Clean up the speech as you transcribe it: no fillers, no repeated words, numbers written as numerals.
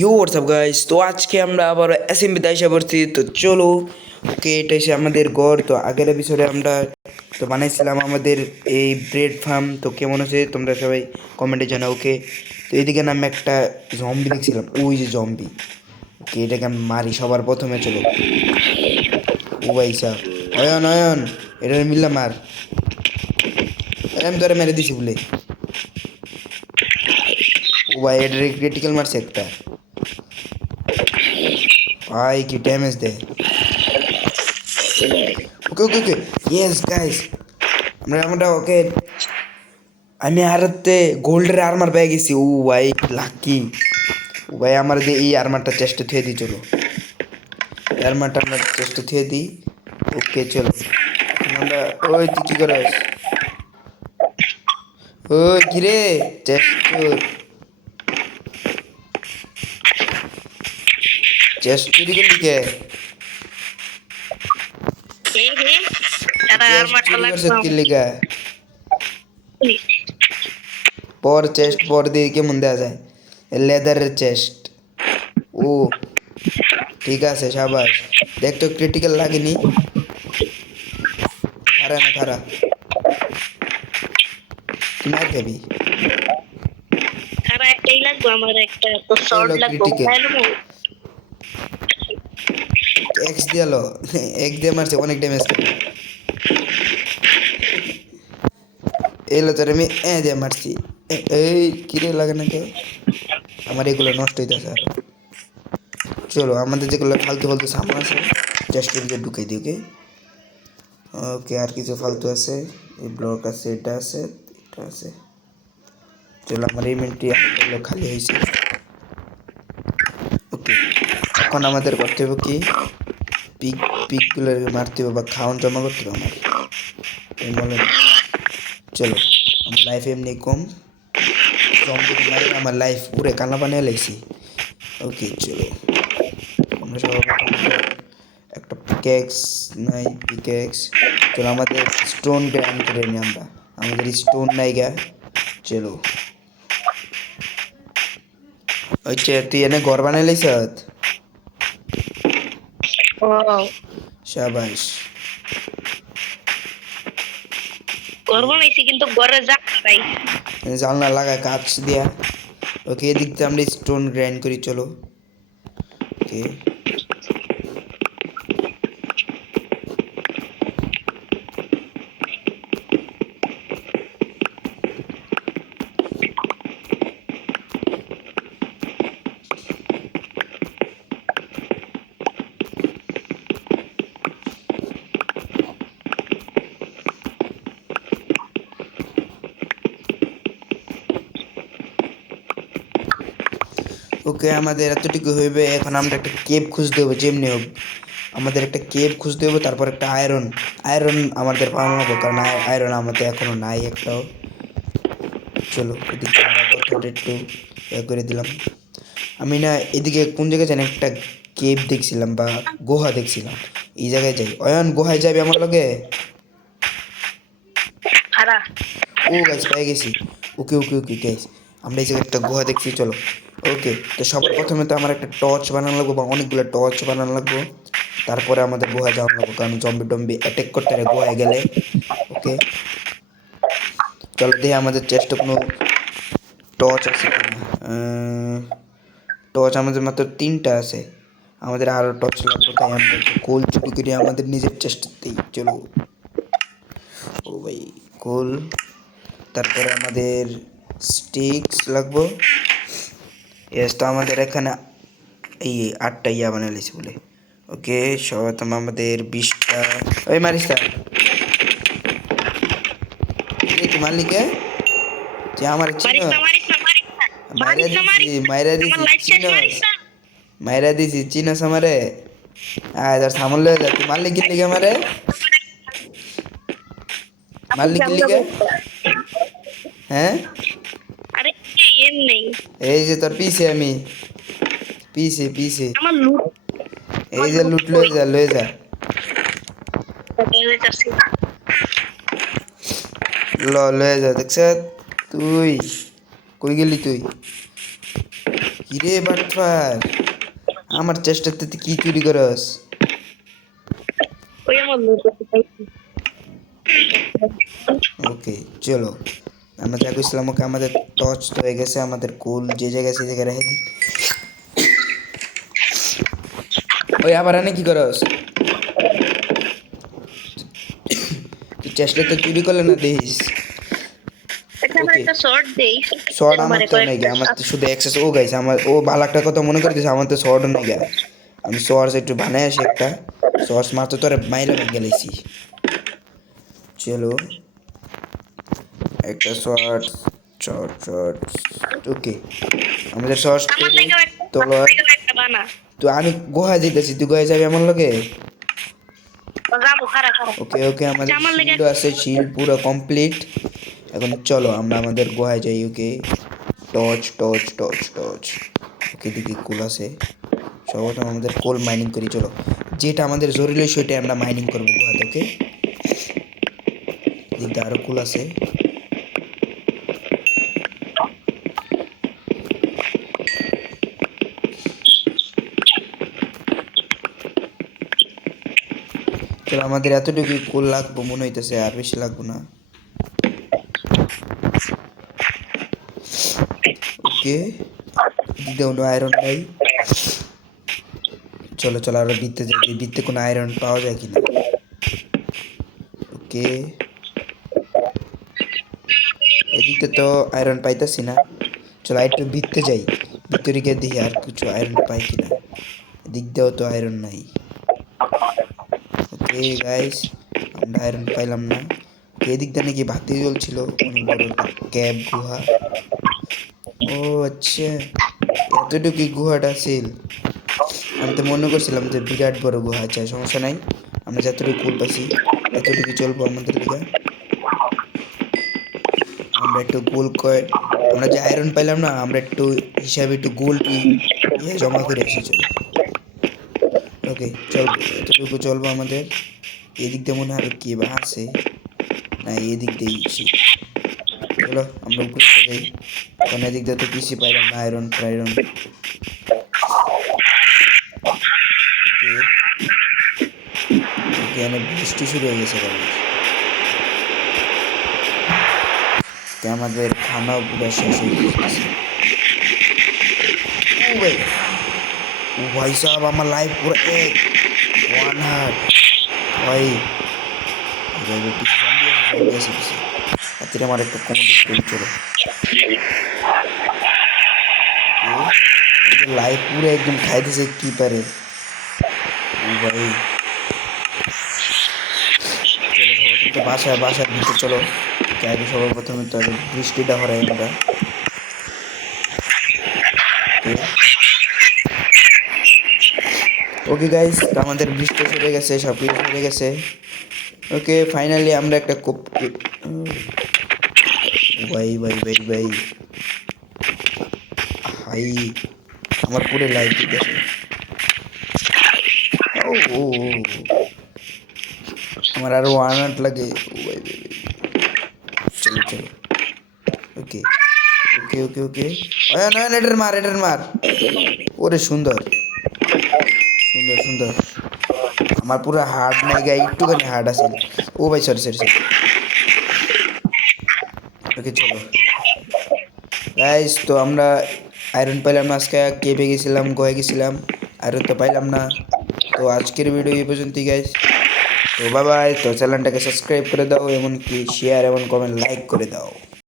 You WhatsApp guys, তো আজকে আমরা আবার অ্যাসেম্বলিতে এসে পড়ছি। তো চলো, ওকে, এটা এসে আমাদের ঘর। তো আগের এপিসোডে আমরা তো বানাইছিলাম আমাদের এই ব্রেড ফার্ম। তো কেমন আছে তোমরা সবাই কমেন্টে জানাও। ওকে, তো এইদিকে না আমি একটা জম্বি দেখছিলাম, ওই যে জম্বি। ওকে, এটাকে আমি মারি সবার প্রথমে। চলো, ও ভাই সাহ, অয়ন অয়ন, এটা মিললে মার। আমি ধরে মেরে দিছি বলে। ও ভাই, এটা ক্রিটিক্যাল মারছে একটা। ভাই কি ড্যামেজ দেয়। ওকে ওকে ওকে, ইয়েস গাইস, আমরা আমরা ওকে, আমি আরতে গোল্ডের আর্মার পেয়ে গেছি। ও ভাই লাকি। ও ভাই আমার দিয়ে এই আর্মারটা চেষ্টা থুয়ে দিই। চলো, এই আর্মারটা আমরা চেষ্টা থুয়ে দিই। ওকে চলো, এখন আমরা, ওই তুই কি করস? ওই কিরে, চেষ্ট চেষ্ট চুরি করলি কে? চেষ্ট চুরি করছে কি লিগা? পর চেস্ট পর দিয়ে কেমন দেওয়া যায়? লেদারের চেস্ট। ও ঠিক আছে, সাবাস। দেখ তো ক্রিটিক্যাল লাগেনি। খারা না খারা, তুই মার খাবি। এলো ক্রিটিক্যাল, এক্স দিয়ালো, এক দিয়ে মারছে, অনেক ড্যামেজ খাবে। এলো তোর আমি দিয়ে মারছি। এই কিরে লাগে না কে? আমার এগুলো নষ্ট হইতেছে আরো। চলো, আমাদের যেগুলো ফালতু ফালতু সামান আছে জাস্ট এদিকে ঢুকাই দিই। ওকে ওকে, আর কিছু ফালতু আছে, এই ব্লক আছে, এটা আছে, এটা আছে। চলো, আমার ইনভেন্টরি হলো খালি হয়েছে। ওকে, এখন আমাদের করতে হবে কি, পিক পিকগুলো মারতে হবে বা খাওয়ান জমা করতে হবে আমার এই বলে। চলো, আমার লাইফ এমনি কম, জম্বি মারে আমার লাইফ পুরো কানা বানিয়ে লাইছি। ওকে চলো, আমরা সবার একটা পিকেক্স নাই, পিকেক্স। চলো, আমাদের স্টোন গ্রাইন্ড করে নিই আমরা, আমাদের স্টোন নাই গা। চলো, ওই যে তুই এনে ঘর বানাই লাইছ, শাবাশ। জানলা লাগা কাচ দিয়া। ওকে, এদিক দিয়ে আমরা স্টোন গ্রাইন্ড করি। চলো, ওকে ওকে, আমাদের এতটুকু হইবে। এখন আমরা একটা কেভ খুঁজতে হবে যেমনি হোক। আমাদের একটা কেভ খুঁজতে হবে, তারপর একটা আয়রন, আয়রন আমাদের পাওয়া হবে, কারণ আয়রন আমাদের এখনো নাই একটাও। চলো, এদিকে আমরা কথাটা একটু করে দিলাম। আমি না এদিকে কোন জায়গায় জানি একটা কেভ দেখছিলাম বা গুহা দেখছিলাম, এই জায়গায় যাই। অয়ন, গুহায় যাবি আমার লগে? ও গাইস, পেয়ে গেছি। ওকে ওকে ওকে গাইস, আমরা এই জায়গায় একটা গুহা দেখছি। চলো, ওকে, তো সবার প্রথমে তো আমার একটা টর্চ বানানো লাগবো বা অনেকগুলো টর্চ বানানো লাগবো। তারপরে আমাদের গুহা যাওয়া লাগবো, কারণ জম্বি টম্বি অ্যাটাক করতে পারে গুহায় গেলে। ওকে চলো, দেখি আমাদের চেষ্টা কোনো টর্চ আছে কিনা। টর্চ আমাদের মাত্র 3টা আছে, আমাদের আরও টর্চ লাগবে। তাই আমরা কোল চুরি করে আমাদের নিজের চেষ্টাতেই। চলো, ও ভাই কোল, তারপরে আমাদের স্টিক্স লাগবো। এস, তো আমাদের এখানে এই 8টা ইয়া বানাইছি বলে। ওকে, সর্বপ্রথম আমাদের 20টা। ওই মারিস না, তুই মালিকে যে আমার চিনো, মাইরা দিছি, মাইরা দিছি চিনস, মাইরা দিছি চিনস আমারে। আয় তোর সামন লয়ে যা, তুই মারলি কি লিগে আমারে? মারলি কি লিগে? হ্যাঁ, এই যে তোর পিছে আমি, পিছে পিছে, এই যে লুট লয়ে যা, লয়ে যা। লয়ে যা, দেখছ? তুই কই গেলি তুই? কিরে বাটফার, আমার চেষ্টাতে তুই কি চুরি করস? ওই আমার লুট পাইছি। ওকে চলো, আমরা যা কইছিলাম ওকে, আমাদের টর্চ তো হয়ে গেছে, আমাদের কুল যে জায়গায় সে জায়গায় রেখে দিই। ওই আবার আনে কি করস? তুই চেষ্টা তো চুরি করলে না দেখিস। এটা আমার ওকে একটা শর্ট দেই। শর্ট আমার মানে তো নাই গে, আমার তো শুধু এক্সেস। ও গাইস আমার ও ভালো একটা কথা মনে করে দিয়েছে, আমার তো শর্ট নাই গে। আমি সর্স একটু বানাই আসি একটা, সর্স মাত্র তোরে মাইলা ভেঙে গেলেছি। চলো একটা শর্ট শর্ট শর্ট। ওকে আমাদের সর্স আমার লাগেও একটা তোলো। একটা বানা। তো আমি গোয়া যেতেছি, তুই গোয়া যাবি আমার লগে? যাবো খারাপ খারাপ। ওকে ওকে আমাদের আমার লেগে শিল্ড আছে, শিল্ড পুরো কমপ্লিট। এখন চলো আমরা আমাদের গোয়ায় যাই। ওকে টর্চ টর্চ টর্চ টর্চ। ওকে দিকে কুল আছে, সর্বপ্রথম আমাদের কোল মাইনিং করি। চলো যেটা আমাদের জরুরি সেটা আমরা মাইনিং করবো গোয়াতে। ওকে দিকটা আরো কুল আছে। চলো আমাদের এতটুকু কুল লাগবো মনে হইতেছে, আর বেশি লাগবো না। ওকে দিতে কোনো আয়রন নাই। চলো চলো আরো ভিত্তে যাই, ভিত্তে কোনো আয়রন পাওয়া যায় কিনা। ওকে এদিকে তো আয়রন পাইতেছি না। চলো একটু ভিত্তে যাই, ভিতরে গিয়ে দেখি আর কিছু আয়রন পাই কিনা। এদিক দিয়েও তো আয়রন নাই। ওকে গাইস আমরা আয়রন পাইলাম না। ওকে এদিক দিয়ে নাকি বাতি জ্বলছিল, অনেক বড় একটা ক্যাব গুহা। ও আচ্ছা এতটুকু গুহাটা ছিল। আমি তো মনে করছিলাম যে বিরাট বড় গুহা। আচ্ছা সমস্যা নাই, আমরা যতটুকু কুল পাইছি এতটুকু চলবো আমাদের লিগা। আমরা একটু গোল কয়েন, আমরা যে আয়রন পাইলাম না, আমরা একটু হিসাবে একটু গোল্ড ইয়ে জমা করে আসি। চলো ওকে চলবো, এতটুকু চলবো আমাদের। এদিক দিয়ে মনে হয় আরো কি বা আছে, না এদিক দিয়েই। চলো আমরা উপরে যাই, কারণ এদিক দিয়ে তো কিছু পাইলাম না আয়রন টায়রন। ওকে এখানে বৃষ্টি শুরু হয়ে গেছে কারণ আমাদের খানাও পুরো শেষ হয়ে গেছে। ও ভাই সাহেব আমার লাইফ পুরো এক ওয়ান হার্ট ভাই। কিছু জম্বি আছে, জম্বি আছে কিছু। হাতির আমার একটা কমেডি করি। চলো লাইফ পুরো একদম খাই দিছে কি পারে। ও ভাই চলো সর্বপ্রথম তো বাসায় বাসার ভিতরে চলো। আগে সবার প্রথমে তো আগে বৃষ্টিটা হরাই আমরা। ওকে গাইস আমাদের বৃষ্টি সরে গেছে, সব কিছু সরে গেছে। ওকে ফাইনালি আমরা একটা কোপ। ভাই ভাই ভাই ভাই ভাই আমার পুরো লাইফ গেছে। ও ও ও, আমার আরো ওয়ান আউট লাগে। ও ভাই ভাই ভাই চলো চলো। ওকে ওকে ওকে ওকে নয় এটার মার, এটার মার। ওরে সুন্দর সুন্দর সুন্দর। আমার পুরো হার্ড নাই গায়ে, একটুখানি হার্ড আছে। ও ভাই সরি সরি সরি। ওকে চলো গাইস তো আমরা আয়রন পাইলাম না, আজকে কেঁপে গেছিলাম, গয়ে গেছিলাম, আয়রন তো পাইলাম না। তো আজকের ভিডিও এই পর্যন্তই গাইস। তো বাই বাই। তো চ্যানেলটাকে সাবস্ক্রাইব করে দাও, এমনকি শেয়ার এবং কমেন্ট লাইক করে দাও।